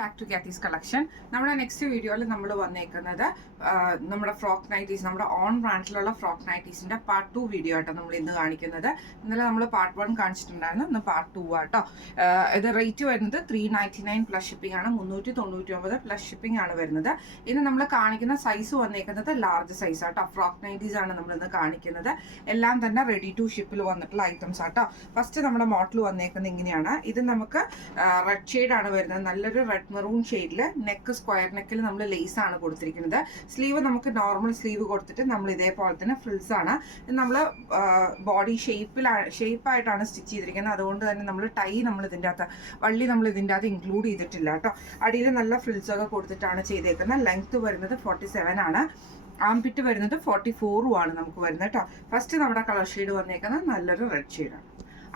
Back to Kathy's collection. നമ്മുടെ next വീഡിയോയിൽ നമ്മൾ വന്നേക്കുന്നത് നമ്മുടെ ഫ്രോക്ക് നൈറ്റീസ്, നമ്മുടെ ഓൺ ബ്രാൻഡിലുള്ള ഫ്രോക്ക് നൈറ്റീസിന്റെ പാർട്ട് 2 വീഡിയോ ആട്ടോ നമ്മൾ ഇന്ന് കാണിക്കുന്നത്. ഇന്നലെ നമ്മൾ പാർട്ട് 1 കാണിച്ചിട്ടുണ്ടായിരുന്നു, ഇന്ന് പാർട്ട് 2 ആട്ടോ. ഇത് റേറ്റ് വരുന്നത് 399 പ്ലസ് ഷിപ്പിംഗ് ആണ്, 399 പ്ലസ് ഷിപ്പിംഗ് ആണ് വരുന്നത്. ഇന്ന് നമ്മൾ കാണിക്കുന്ന സൈസ് വന്നേക്കുന്നത് ലാർജ് സൈസ് ആട്ടോ. ഫ്രോക്ക് നൈറ്റീസ് ആണ് നമ്മൾ ഇന്ന് കാണിക്കുന്നത്. എല്ലാം തന്നെ റെഡി ടു ഷിപ്പിൽ വന്നിട്ടുള്ള ഐറ്റംസ് ആട്ടോ. ഫസ്റ്റ് നമ്മുടെ മോഡൽ വന്നേക്കുന്നത് ഇങ്ങനെയാണ്. ഇത് നമുക്ക് റെഡ് ഷെയ്ഡ് ആണ് വരുന്നത്, നല്ലൊരു റെഡ് മെറൂൺ ഷെയ്ഡിൽ. നെക്ക് സ്ക്വയർ നെക്കിൽ നമ്മൾ ലേസ് ആണ് കൊടുത്തിരിക്കുന്നത്. സ്ലീവ് നമുക്ക് നോർമൽ സ്ലീവ് കൊടുത്തിട്ട് നമ്മൾ ഇതേപോലെ തന്നെ ഫ്രിൽസ് ആണ്. നമ്മൾ ബോഡി ഷേപ്പായിട്ടാണ് സ്റ്റിച്ച് ചെയ്തിരിക്കുന്നത്. അതുകൊണ്ട് തന്നെ നമ്മൾ ടൈ നമ്മൾ ഇതിൻ്റെ അകത്ത് വള്ളി നമ്മൾ ഇതിൻ്റെ അകത്ത് ഇൻക്ലൂഡ് ചെയ്തിട്ടില്ല കേട്ടോ. അടിയിൽ നല്ല ഫ്രിൽസ് ഒക്കെ കൊടുത്തിട്ടാണ് ചെയ്തേക്കുന്നത്. ലെങ്ത് വരുന്നത് 47 ആണ്. ആംപിറ്റ് വരുന്നത് 44 ആണ് നമുക്ക് വരുന്നത് കേട്ടോ. ഫസ്റ്റ് നമ്മുടെ കളർ ഷെയ്ഡ് വന്നേക്കുന്നത് നല്ലൊരു റെഡ് ഷെയ്ഡാണ്.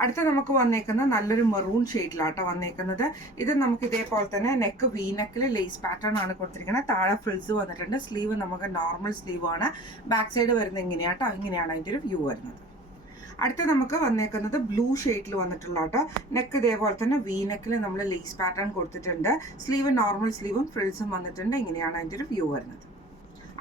അടുത്ത നമുക്ക് വന്നേക്കുന്ന നല്ലൊരു മെറൂൺ ഷെയ്ഡിലാട്ടോ വന്നേക്കുന്നത്. ഇത് നമുക്ക് ഇതേപോലെ തന്നെ നെക്ക് വി നെക്കിൽ ലേസ് പാറ്റേൺ ആണ് കൊടുത്തിരിക്കുന്നത്. താഴെ ഫ്രിൽസ് വന്നിട്ടുണ്ട്. സ്ലീവ് നമുക്ക് നോർമൽ സ്ലീവ് ആണ്. ബാക്ക് സൈഡ് വരുന്നത് ഇങ്ങനെയാട്ടോ. ഇങ്ങനെയാണ് അതിൻ്റെ ഒരു വ്യൂ വരുന്നത്. അടുത്ത നമുക്ക് വന്നേക്കുന്നത് ബ്ലൂ ഷെയ്ഡിൽ വന്നിട്ടുള്ള കേട്ടോ. നെക്ക് ഇതേപോലെ തന്നെ വി നെക്കിൽ നമ്മൾ ലേസ് പാറ്റേൺ കൊടുത്തിട്ടുണ്ട്. സ്ലീവ് നോർമൽ സ്ലീവും ഫ്രിൽസും വന്നിട്ടുണ്ട്. ഇങ്ങനെയാണ് അതിൻ്റെ ഒരു വ്യൂ വരുന്നത്.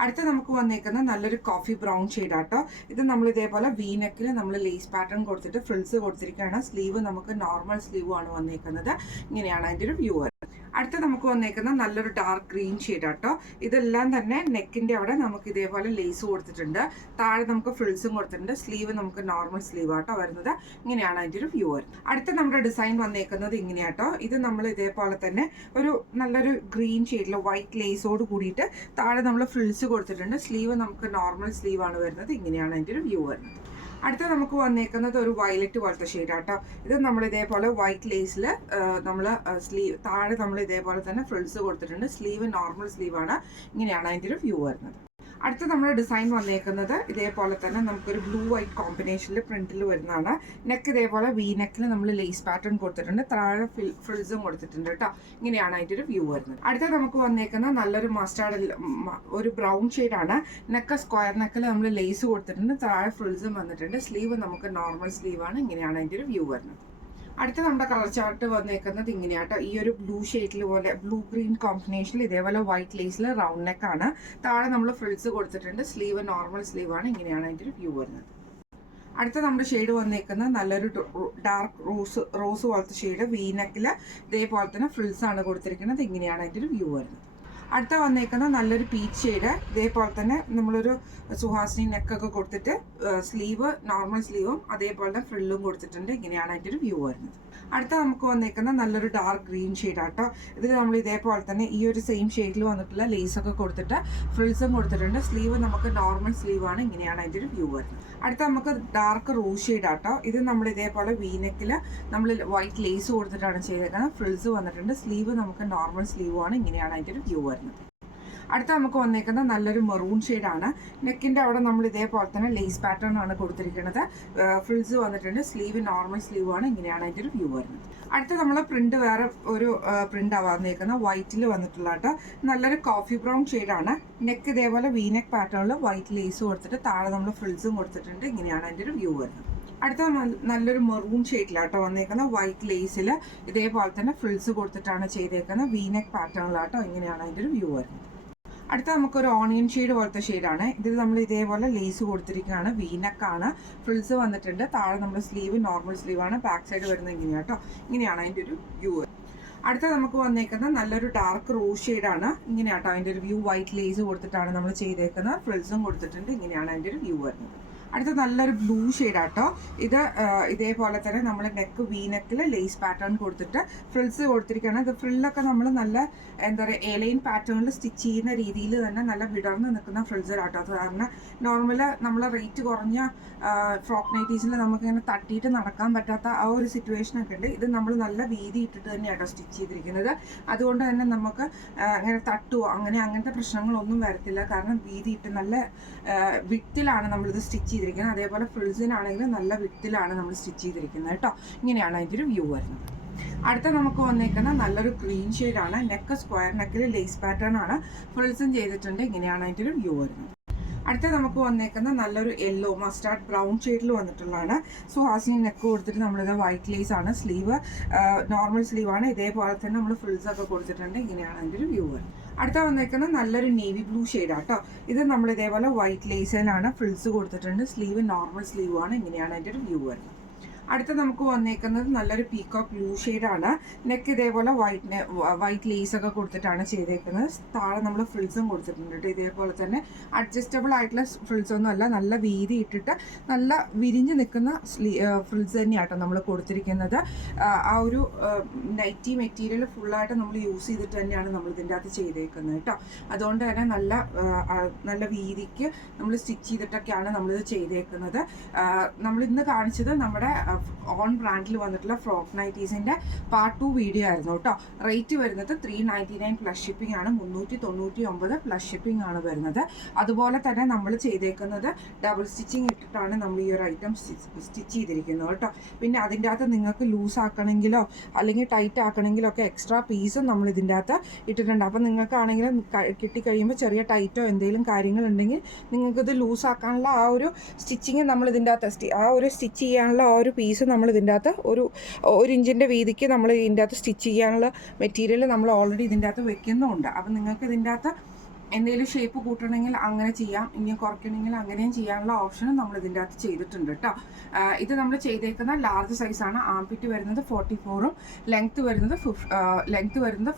അടുത്ത നമുക്ക് വന്നേക്കുന്ന നല്ലൊരു കോഫി ബ്രൗൺ ഷെയ്ഡ് ആട്ടോ. ഇത് നമ്മൾ ഇതേപോലെ വി നെക്കിൽ നമ്മൾ ലേസ് പാറ്റേൺ കൊടുത്തിട്ട് ഫ്രിൽസ് കൊടുത്തിരിക്കുകയാണ്. സ്ലീവ് നമുക്ക് നോർമൽ സ്ലീവ് ആണ് വന്നേക്കുന്നത്. ഇങ്ങനെയാണ് അതിൻ്റെ ഒരു വ്യൂ വരുന്നത്. അടുത്ത നമുക്ക് വന്നേക്കുന്ന നല്ലൊരു ഡാർക്ക് ഗ്രീൻ ഷെയ്ഡ് ആട്ടോ. ഇതെല്ലാം തന്നെ നെക്കിന്റെ അവിടെ നമുക്ക് ഇതേപോലെ ലേസ് കൊടുത്തിട്ടുണ്ട്. താഴെ നമുക്ക് ഫ്രിൽസും കൊടുത്തിട്ടുണ്ട്. സ്ലീവ് നമുക്ക് നോർമൽ സ്ലീവ് ആട്ടോ വരുന്നത്. ഇങ്ങനെയാണ് അതിൻ്റെ ഒരു വ്യൂ വരുന്നത്. അടുത്ത നമ്മുടെ ഡിസൈൻ വന്നേക്കുന്നത് ഇങ്ങനെയാട്ടോ. ഇത് നമ്മൾ ഇതേപോലെ തന്നെ ഒരു നല്ലൊരു ഗ്രീൻ ഷെയ്ഡിൽ വൈറ്റ് ലേസോട് കൂടിയിട്ട് താഴെ നമ്മൾ ഫ്രിൽസ് കൊടുത്തിട്ടുണ്ട്. സ്ലീവ് നമുക്ക് നോർമൽ സ്ലീവ് ആണ് വരുന്നത്. ഇങ്ങനെയാണ് അതിൻ്റെ ഒരു വ്യൂ വരുന്നത്. അടുത്ത നമുക്ക് വന്നേക്കുന്നത് ഒരു വയലറ്റ് പോലത്തെ ഷെയ്ഡ് ആട്ടോ. ഇത് നമ്മൾ ഇതേപോലെ വൈറ്റ് ലേസിൽ നമ്മൾ സ്ലീവ് താഴെ നമ്മൾ ഇതേപോലെ തന്നെ ഫ്രിൽസ് കൊടുത്തിട്ടുണ്ട്. സ്ലീവ് നോർമൽ സ്ലീവ് ആണ്. ഇങ്ങനെയാണ് അതിൻ്റെ ഒരു വ്യൂ വരുന്നത്. അടുത്ത നമ്മുടെ ഡിസൈൻ വന്നേക്കുന്നത് ഇതേപോലെ തന്നെ നമുക്കൊരു ബ്ലൂ വൈറ്റ് കോമ്പിനേഷനിൽ പ്രിന്റിൽ വരുന്നതാണ്. നെക്ക് ഇതേപോലെ വി നെക്കിൽ നമ്മൾ ലേസ് പാറ്റേൺ കൊടുത്തിട്ടുണ്ട്. താഴെ ഫ്രിൽസും കൊടുത്തിട്ടുണ്ട് കേട്ടോ. ഇങ്ങനെയാണ് അതിൻ്റെ ഒരു വ്യൂ വരുന്നത്. അടുത്ത നമുക്ക് വന്നേക്കുന്ന നല്ലൊരു മസ്റ്റാർഡ് ഒരു ബ്രൗൺ ഷെയ്ഡാണ്. നെക്ക് സ്ക്വയർ നെക്കിൽ നമ്മൾ ലേസ് കൊടുത്തിട്ടുണ്ട്. താഴെ ഫ്രിൽസും വന്നിട്ടുണ്ട്. സ്ലീവ് നമുക്ക് നോർമൽ സ്ലീവ് ആണ്. ഇങ്ങനെയാണ് അതിൻ്റെ ഒരു വ്യൂ വരുന്നത്. അടുത്ത നമ്മുടെ കളർ ചാർട്ട് വന്നേക്കുന്നത് ഇങ്ങനെയാട്ടോ. ഈ ഒരു ബ്ലൂ ഷെയ്ഡിൽ പോലെ ബ്ലൂ ഗ്രീൻ കോമ്പിനേഷനിൽ ഇതേപോലെ വൈറ്റ് ലേസിൽ റൗണ്ട് നെക്ക് ആണ്. താഴെ നമ്മൾ ഫ്രിൽസ് കൊടുത്തിട്ടുണ്ട്. സ്ലീവ് നോർമൽ സ്ലീവ് ആണ്. ഇങ്ങനെയാണ് അതിൻ്റെ ഒരു വ്യൂ വരുന്നത്. അടുത്ത നമ്മുടെ ഷെയ്ഡ് വന്നേക്കുന്നത് നല്ലൊരു ഡാർക്ക് റോസ് പോലത്തെ ഷെയ്ഡ്. വി നെക്കിൽ ഇതേപോലെ തന്നെ ഫ്രിൽസ് ആണ് കൊടുത്തിരിക്കുന്നത്. ഇങ്ങനെയാണ് അതിൻ്റെ ഒരു വ്യൂ വരുന്നത്. അടുത്ത വന്നേക്കുന്ന നല്ലൊരു പീച്ച് ഷെയ്ഡ്. ഇതേപോലെ തന്നെ നമ്മളൊരു സുഹാസിനി നെക്കൊക്കെ കൊടുത്തിട്ട് സ്ലീവ് നോർമൽ സ്ലീവും അതേപോലെ തന്നെ ഫ്രില്ലും കൊടുത്തിട്ടുണ്ട്. ഇങ്ങനെയാണ് അതിൻ്റെ ഒരു വ്യൂ വരുന്നത്. അടുത്ത നമുക്ക് വന്നേക്കുന്ന നല്ലൊരു ഡാർക്ക് ഗ്രീൻ ഷെയ്ഡ് ആട്ടോ. ഇതിൽ നമ്മൾ ഇതേപോലെ തന്നെ ഈ ഒരു സെയിം ഷെയ്ഡിൽ വന്നിട്ടുള്ള ലേസൊക്കെ കൊടുത്തിട്ട് ഫ്രിൽസും കൊടുത്തിട്ടുണ്ട്. സ്ലീവ് നമുക്ക് നോർമൽ സ്ലീവ് ആണ്. ഇങ്ങനെയാണ് അതിൻ്റെ ഒരു വ്യൂ വരുന്നത്. അടുത്ത നമുക്ക് ഡാർക്ക് റോസ് ഷെയ്ഡ് ആട്ടോ. ഇത് നമ്മൾ ഇതേപോലെ വി നെക്കിൽ നമ്മൾ വൈറ്റ് ലേസ് കൊടുത്തിട്ടാണ് ചെയ്തേക്കുന്നത്. ഫ്രിൽസ് വന്നിട്ടുണ്ട്. സ്ലീവ് നമുക്ക് നോർമൽ സ്ലീവ് ആണ്. ഇങ്ങനെയാണ് അതിൻ്റെ ഒരു വ്യൂ വരുന്നത്. അടുത്ത നമുക്ക് വന്നേക്കുന്ന നല്ലൊരു മെറൂൺ ഷെയ്ഡാണ്. നെക്കിൻ്റെ അവിടെ നമ്മൾ ഇതേപോലെ തന്നെ ലേസ് പാറ്റേൺ ആണ് കൊടുത്തിരിക്കുന്നത്. ഫ്രിൽസ് വന്നിട്ടുണ്ട്. സ്ലീവ് നോർമൽ സ്ലീവ് ആണ്. ഇങ്ങനെയാണ് അതിൻ്റെ ഒരു വ്യൂ വരുന്നത്. അടുത്ത നമ്മൾ പ്രിന്റ് വേറെ ഒരു പ്രിന്റ് വന്നേക്കുന്ന വൈറ്റിൽ വന്നിട്ടുള്ള കേട്ടോ. നല്ലൊരു കോഫി ബ്രൗൺ ഷെയ്ഡാണ്. നെക്ക് ഇതേപോലെ വി നെക്ക് പാറ്റേണിൽ വൈറ്റ് ലേസ് കൊടുത്തിട്ട് താഴെ നമ്മൾ ഫ്രിൽസും കൊടുത്തിട്ടുണ്ട്. ഇങ്ങനെയാണ് അതിൻ്റെ ഒരു വ്യൂ വരുന്നത്. അടുത്ത നല്ലൊരു മെറൂൺ ഷെയ്ഡിലാട്ടോ വന്നേക്കുന്നത്. വൈറ്റ് ലേസിൽ ഇതേപോലെ തന്നെ ഫ്രിൽസ് കൊടുത്തിട്ടാണ് ചെയ്തേക്കുന്നത്. വി നെക്ക് പാറ്റേണിലാട്ടോ. ഇങ്ങനെയാണ് അതിൻ്റെ ഒരു വ്യൂ വരുന്നത്. അടുത്ത നമുക്കൊരു ഓണിയൻ ഷെയ്ഡ് പോലത്തെ ഷെയ്ഡാണ്. ഇതിൽ നമ്മൾ ഇതേപോലെ ലേസ് കൊടുത്തിരിക്കുകയാണ്. വി നെക്കാണ്. ഫ്രിൽസ് വന്നിട്ടുണ്ട്. താഴെ നമ്മൾ സ്ലീവ് നോർമൽ സ്ലീവാണ്. ബാക്ക് സൈഡ് വരുന്നത് ഇങ്ങനെയാട്ടോ. ഇങ്ങനെയാണ് അതിൻ്റെ ഒരു വ്യൂ. അടുത്ത നമുക്ക് വന്നേക്കുന്നത് നല്ലൊരു ഡാർക്ക് റോസ് ഷെയ്ഡാണ്. ഇങ്ങനെയാട്ടോ അതിൻ്റെ ഒരു വ്യൂ. വൈറ്റ് ലേസ് കൊടുത്തിട്ടാണ് നമ്മൾ ചെയ്തേക്കുന്നത്. ഫ്രിൽസും കൊടുത്തിട്ടുണ്ട്. ഇങ്ങനെയാണ് അതിൻ്റെ ഒരു വ്യൂ വരുന്നത്. അടുത്ത നല്ലൊരു ബ്ലൂ ഷെയ്ഡാട്ടോ. ഇത് ഇതേപോലെ തന്നെ നമ്മൾ നെക്ക് വി നെക്കിൽ ലേസ് പാറ്റേൺ കൊടുത്തിട്ട് ഫ്രിൽസ് കൊടുത്തിരിക്കുകയാണ്. ഇത് ഫ്രില്ലൊക്കെ നമ്മൾ നല്ല എന്താ പറയുക എലൈൻ പാറ്റേണിൽ സ്റ്റിച്ച് ചെയ്യുന്ന രീതിയിൽ തന്നെ നല്ല വിടർന്ന് നിൽക്കുന്ന ഫ്രിൽസറാട്ടോ. അത് കാരണം നോർമൽ നമ്മൾ റേറ്റ് കുറഞ്ഞ ഫ്രോക്ക് നൈറ്റീസിൽ നമുക്കിങ്ങനെ തട്ടിയിട്ട് നടക്കാൻ പറ്റാത്ത ആ ഒരു സിറ്റുവേഷനൊക്കെ ഉണ്ട്. ഇത് നമ്മൾ നല്ല വീതി ഇട്ടിട്ട് തന്നെയാട്ടോ സ്റ്റിച്ച് ചെയ്തിരിക്കുന്നത്. അതുകൊണ്ട് തന്നെ നമുക്ക് അങ്ങനെ തട്ടുവോ അങ്ങനത്തെ പ്രശ്നങ്ങളൊന്നും വരത്തില്ല. കാരണം വീതി ഇട്ട് നല്ല വിട്ടിലാണ് നമ്മളിത് സ്റ്റിച്ച് ചെയ്തിരിക്കുന്നത്. അതേപോലെ ഫ്രിൽസിനാണെങ്കിലും നല്ല വിട്ടിലാണ് നമ്മൾ സ്റ്റിച്ച് ചെയ്തിരിക്കുന്നത് കേട്ടോ. ഇങ്ങനെയാണ് അതിൻ്റെ ഒരു വ്യൂ വരുന്നത്. അടുത്ത നമുക്ക് വന്നേക്കുന്ന നല്ലൊരു ഗ്രീൻ ഷെയ്ഡാണ്. നെക്ക് സ്ക്വയർ നെക്കിൽ ലേസ് പാറ്റേൺ ആണ്. ഫ്രിൽസും ചെയ്തിട്ടുണ്ട്. ഇങ്ങനെയാണ് അതിൻ്റെ ഒരു വ്യൂ വരുന്നത്. അടുത്ത നമുക്ക് വന്നേക്കുന്ന നല്ലൊരു യെല്ലോ മസ്റ്റാർഡ് ബ്രൗൺ ഷെയ്ഡിൽ വന്നിട്ടുള്ളതാണ്. സുഹാസിനി നെക്ക് കൊടുത്തിട്ട് നമ്മളിത് വൈറ്റ് ലേസ് ആണ്. സ്ലീവ് നോർമൽ സ്ലീവാണ്. ഇതേപോലെ തന്നെ നമ്മൾ ഫ്രിൽസ് ഒക്കെ കൊടുത്തിട്ടുണ്ട്. ഇങ്ങനെയാണ് അതിൻ്റെ ഒരു വ്യൂ. അടുത്ത വന്നേക്കുന്നത് നല്ലൊരു നേവി ബ്ലൂ ഷെയ്ഡാണ് കേട്ടോ. ഇത് നമ്മൾ ഇതേപോലെ വൈറ്റ് ലേസിലാണ് ഫ്രിൽസ് കൊടുത്തിട്ടുണ്ട്. സ്ലീവ് നോർമൽ സ്ലീവ് ആണ്. ഇങ്ങനെയാണ് അതിൻ്റെ ഒരു വ്യൂ വരുന്നത്. അടുത്ത നമുക്ക് വന്നേക്കുന്നത് നല്ലൊരു പീകോക്ക് ബ്ലൂ ഷെയ്ഡാണ്. നെക്ക് ഇതേപോലെ വൈറ്റ് ലേസ് ഒക്കെ കൊടുത്തിട്ടാണ് ചെയ്തേക്കുന്നത്. താഴെ നമ്മൾ ഫ്രിൽസും കൊടുത്തിട്ടുണ്ട് കേട്ടോ. ഇതേപോലെ തന്നെ അഡ്ജസ്റ്റബിൾ ആയിട്ടുള്ള ഫ്രിൽസ് ഒന്നും അല്ല, നല്ല വീതി ഇട്ടിട്ട് നല്ല വിരിഞ്ഞ് നിൽക്കുന്ന ഫ്രിൽസ് തന്നെയാട്ടോ നമ്മൾ കൊടുത്തിരിക്കുന്നത്. ആ ഒരു നൈറ്റി മെറ്റീരിയൽ ഫുള്ളായിട്ട് നമ്മൾ യൂസ് ചെയ്തിട്ട് തന്നെയാണ് നമ്മൾ ഇതിൻ്റെ അകത്ത് ചെയ്തേക്കുന്നത് കേട്ടോ. അതുകൊണ്ട് തന്നെ നല്ല വീതിക്ക് നമ്മൾ സ്റ്റിച്ച് ചെയ്തിട്ടൊക്കെയാണ് നമ്മളിത് ചെയ്തേക്കുന്നത്. നമ്മൾ ഇന്ന് കാണിച്ചത് നമ്മുടെ ഓൺ ബ്രാൻഡിൽ വന്നിട്ടുള്ള ഫ്രോക്ക് നൈറ്റീസിൻ്റെ പാർട്ട് 2 വീഡിയോ ആയിരുന്നു കേട്ടോ. റേറ്റ് വരുന്നത് 399 പ്ലസ് ഷിപ്പിംഗ് ആണ്. 399 പ്ലസ് ഷിപ്പിംഗ് ആണ് വരുന്നത്. അതുപോലെ തന്നെ നമ്മൾ ചെയ്തേക്കുന്നത് ഡബിൾ സ്റ്റിച്ചിങ് ഇട്ടിട്ടാണ് നമ്മൾ ഈ ഒരു ഐറ്റം സ്റ്റിച്ച് ചെയ്തിരിക്കുന്നത് കേട്ടോ. പിന്നെ അതിൻ്റെ അകത്ത് നിങ്ങൾക്ക് ലൂസ് ആക്കണമെങ്കിലോ അല്ലെങ്കിൽ ടൈറ്റ് ആക്കണമെങ്കിലോ ഒക്കെ എക്സ്ട്രാ പീസും നമ്മൾ ഇതിൻ്റെ അകത്ത് ഇട്ടിട്ടുണ്ട്. അപ്പം നിങ്ങൾക്കാണെങ്കിലും കിട്ടിക്കഴിയുമ്പോൾ ചെറിയ ടൈറ്റോ എന്തെങ്കിലും കാര്യങ്ങളുണ്ടെങ്കിൽ നിങ്ങൾക്കിത് ലൂസ് ആക്കാനുള്ള ആ ഒരു സ്റ്റിച്ചിങ് നമ്മൾ ഇതിൻ്റെ അകത്ത് സ്റ്റിച്ച് ചെയ്യാനുള്ള ആ ഒരു പീസ് നമ്മൾ ഇതിൻ്റെ അകത്ത് ഒരു ഇഞ്ചിൻ്റെ വീതിക്ക് നമ്മൾ ഇതിൻ്റെ അകത്ത് സ്റ്റിച്ച് ചെയ്യാനുള്ള മെറ്റീരിയൽ നമ്മൾ ഓൾറെഡി ഇതിൻ്റെ അകത്ത് വെക്കുന്നുമുണ്ട്. അപ്പം നിങ്ങൾക്ക് ഇതിൻ്റെ അകത്ത് എന്തെങ്കിലും ഷേപ്പ് കൂട്ടണമെങ്കിൽ അങ്ങനെ ചെയ്യാം, ഇനി കുറയ്ക്കണമെങ്കിൽ അങ്ങനെയും ചെയ്യാനുള്ള ഓപ്ഷനും നമ്മൾ ഇതിൻ്റെ അകത്ത് ചെയ്തിട്ടുണ്ട് കേട്ടോ. ഇത് നമ്മൾ ചെയ്തേക്കുന്ന ലാർജ് സൈസാണ്. ആംപിറ്റ് വരുന്നത് 44ഉം ലെങ്ത്ത് വരുന്നത്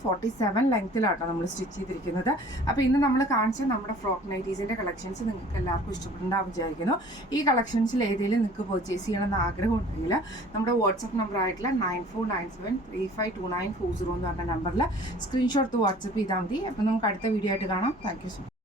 47 ലെങ്ത്തിലാട്ടോ നമ്മൾ സ്റ്റിച്ച് ചെയ്തിരിക്കുന്നത്. അപ്പോൾ ഇന്ന് നമ്മൾ കാണിച്ച നമ്മുടെ ഫ്രോക്ക് നൈറ്റീസിൻ്റെ കളക്ഷൻസ് നിങ്ങൾക്ക് എല്ലാവർക്കും ഇഷ്ടപ്പെട്ടുണ്ടാവും വിചാരിക്കുന്നു. ഈ കളക്ഷൻസിൽ ഏതെങ്കിലും നിങ്ങൾക്ക് പർച്ചേസ് ചെയ്യണമെന്ന് ആഗ്രഹം ഉണ്ടെങ്കിൽ നമ്മുടെ വാട്സപ്പ് നമ്പർ ആയിട്ടുള്ള 9497352940 എന്ന് പറഞ്ഞ നമ്പറിൽ സ്ക്രീൻഷോട്ട് വാട്സപ്പ് ചെയ്താൽ മതി. അപ്പോൾ നമുക്ക് അടുത്ത വീഡിയോ ആയിട്ട് കാണാം. Thank you so much.